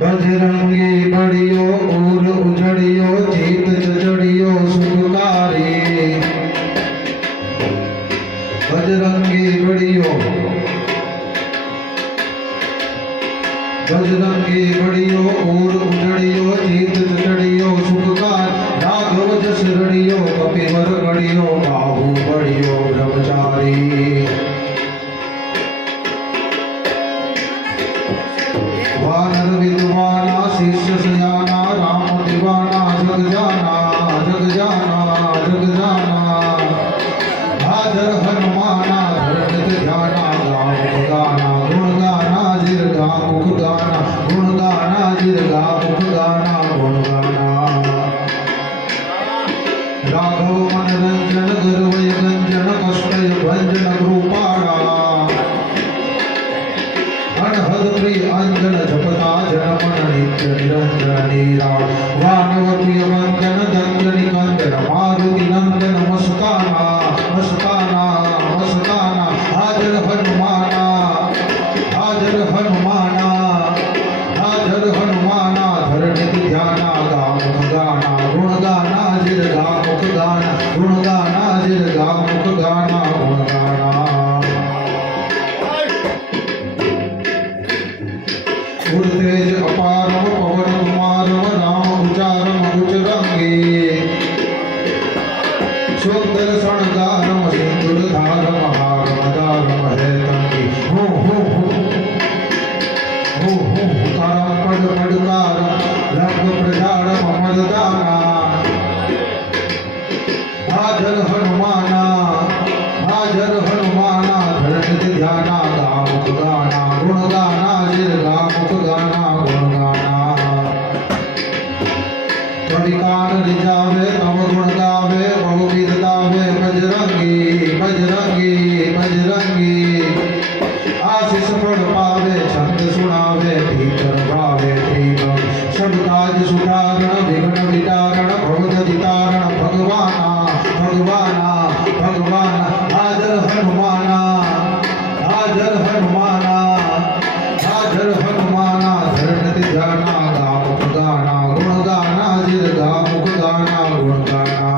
बजरंगी बड़ियो उर उजड़ियो जीत चचड़ियो बजरंगी बड़ियो बजरंगी बड़ियो और उजड़ियो जीत चढ़ियो सुखकार राघव जस रड़ियो कपिवर बड़ियो बाहु बड़ियो ब्रह्मचारी वानर विद्वाना शिष्य सयाना राम दीवाना जग जाना जग जाना जग जाना हाजर हनुमाना धर्मित ध्याना गाम गाना गुण गाना जिरगा मुख गाना गुण गाना जिरगा मुख गाना गुण गाना राघव मनरंजन गर्वय गंजन कष्टय भंजन कृपाणा अनहद प्रिय अंजन जपता जनमन नित्य निरंजन नीरा वानव प्रिय वंदन दंड निकंदन मारुति नंदन मस्ताना मस्ताना मस्ताना हाजर हनुमाना हाजर हनुमाना हाजर हनुमाना धरणित ध्याना गामुख गाना गुण गाना जिरगा मुख गाना गुण गाना जिरगा मुख गाना गुण गाना उर्तेज अपारम पवन कुमारम राम उचारम उचरंगे सुंदर शणगारम सिंदूर धारम हारम दारम है तंगी हो करम पद पडकारम रंग प्रजारम मददाना हाजर हनुमाना धरणित ध्याना गामुख गाना गुण गाना जिरगा मुख गाना गुण गाना कविकान रिजावे तव गुण गावे बहुविध दावे बजरंगी बजरंगी बजरंगी आशीष फल पावे छंद सुनावे भीतर भावे त्रिभंग सब काज सुधारण विघ्न विदारण भवदति तारण भगवाना भगवाना भगवाना हाजर हनुमाना हाजर हनुमाना हाजर हनुमाना धरणित ध्याना गामुख गाना गुण गाना जिरगा मुख गाना गुण गाना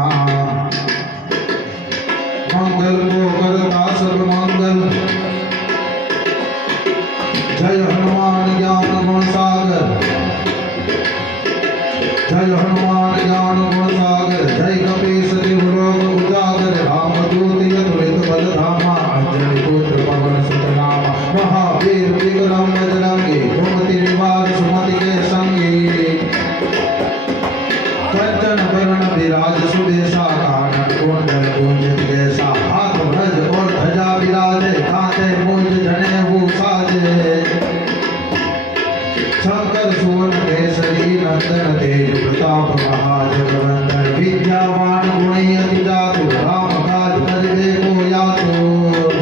मंगल को करता सब मंगल जय हनुमान ज्ञान गुण सागर जय हनुमान ज्ञान गुण सागर जय कपीस देवलोक उजागर रामदूत यतुलित बल धामा अंजनी पुत्र पवन सुत नामा महावीर विक्रम बजरंगी कुमति निवार सुमति के संगी कंचन वरण विराज सुबेसा कानन कुंडल कुंजित केसा हाथ भज और ध्वजा विराजे कांधे मूंज जनेऊ साजे शंकर सुवन केसरी नंदन तेज प्रताप महाजगवंदन विद्यावान गुणी अति चातुर राम काज करिबे को यातुर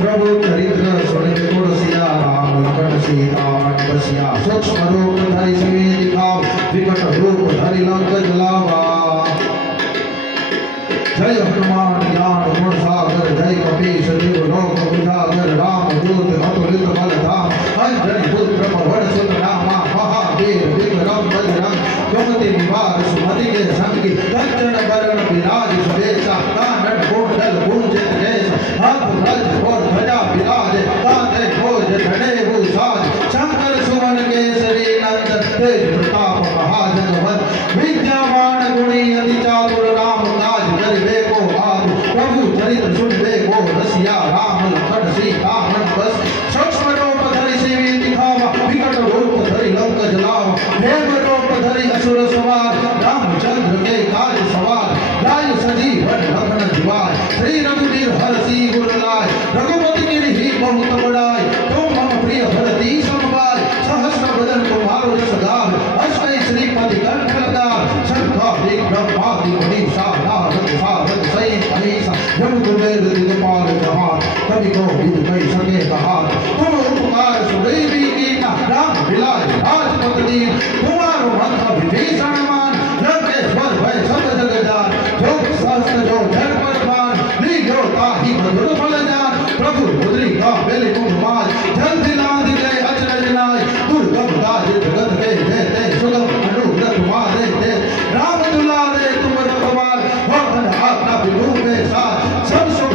प्रभु चरित्र सुनित तुलसिया राम लखन सीता मन बसिया सूक्ष्म रूप धरि सिवे दिखाव विकट रूप धरि लंक जलावा जय हनुमान ज्ञान गुण सागर जय कपीस देवलोक उजागर रामदूत अतुलित बल धाम अंजनी पुत्र पवन सुत नामा महावीर विक्रम बजरंग कुमति निवार सुमति के संगी कंचन वरण विराज सुबेसा कानन कुंडल कुंजित केसा हाथ भज और ध्वजा विराजे कांधे मूंज जनेऊ साज शंकर सुवन केसरी नंदन तेज प्रताप महाजगवंदन विद्यावान गुणी अति चातुर राम काज करिबे को आतुर प्रभु चरित्र सुनबे को रसिया राम लखन सीता मन बस सूक्ष्म रूप धरि सिवे दिखावा विकट रूप धरि लंक जलावा भेद रूप धरि असुर सवार रामचंद्र के काज सवार लाय सजीवन लखन जिवाय श्री रघुवीर हरषि गुण लाय रघुपति गिरि बहुत बड़ाई तुम मम प्रिय भरती समवाय सहस्र बदन तुम्हारो जस गाव अष्टै श्रीपति कंठ लगाव शंखा ब्रह्मादि मनीषा नारद सारद सहित अहिसा जब कुबेर दिगपाल जहान कवि को विद कही सके कहा तुम उपकार सुग्रीवी कीना राम बिलाय राजपत दीन तुम्हारो मंत्र विभीषण मान लंकेश्वर भय सब जग जान जो सहस्त्र जो जन पर मान लीजो ताहि मधुर फल जान प्रभु मुद्रिका बेली मुख माज जल दिलांग दे अचरज नाय दुर्गम काज जगत के देते सुगम अनुग्रह तुम्हारे दे राम दुलारे तुम रखवार भक्त आज्ञा विभू के साथ सब सुख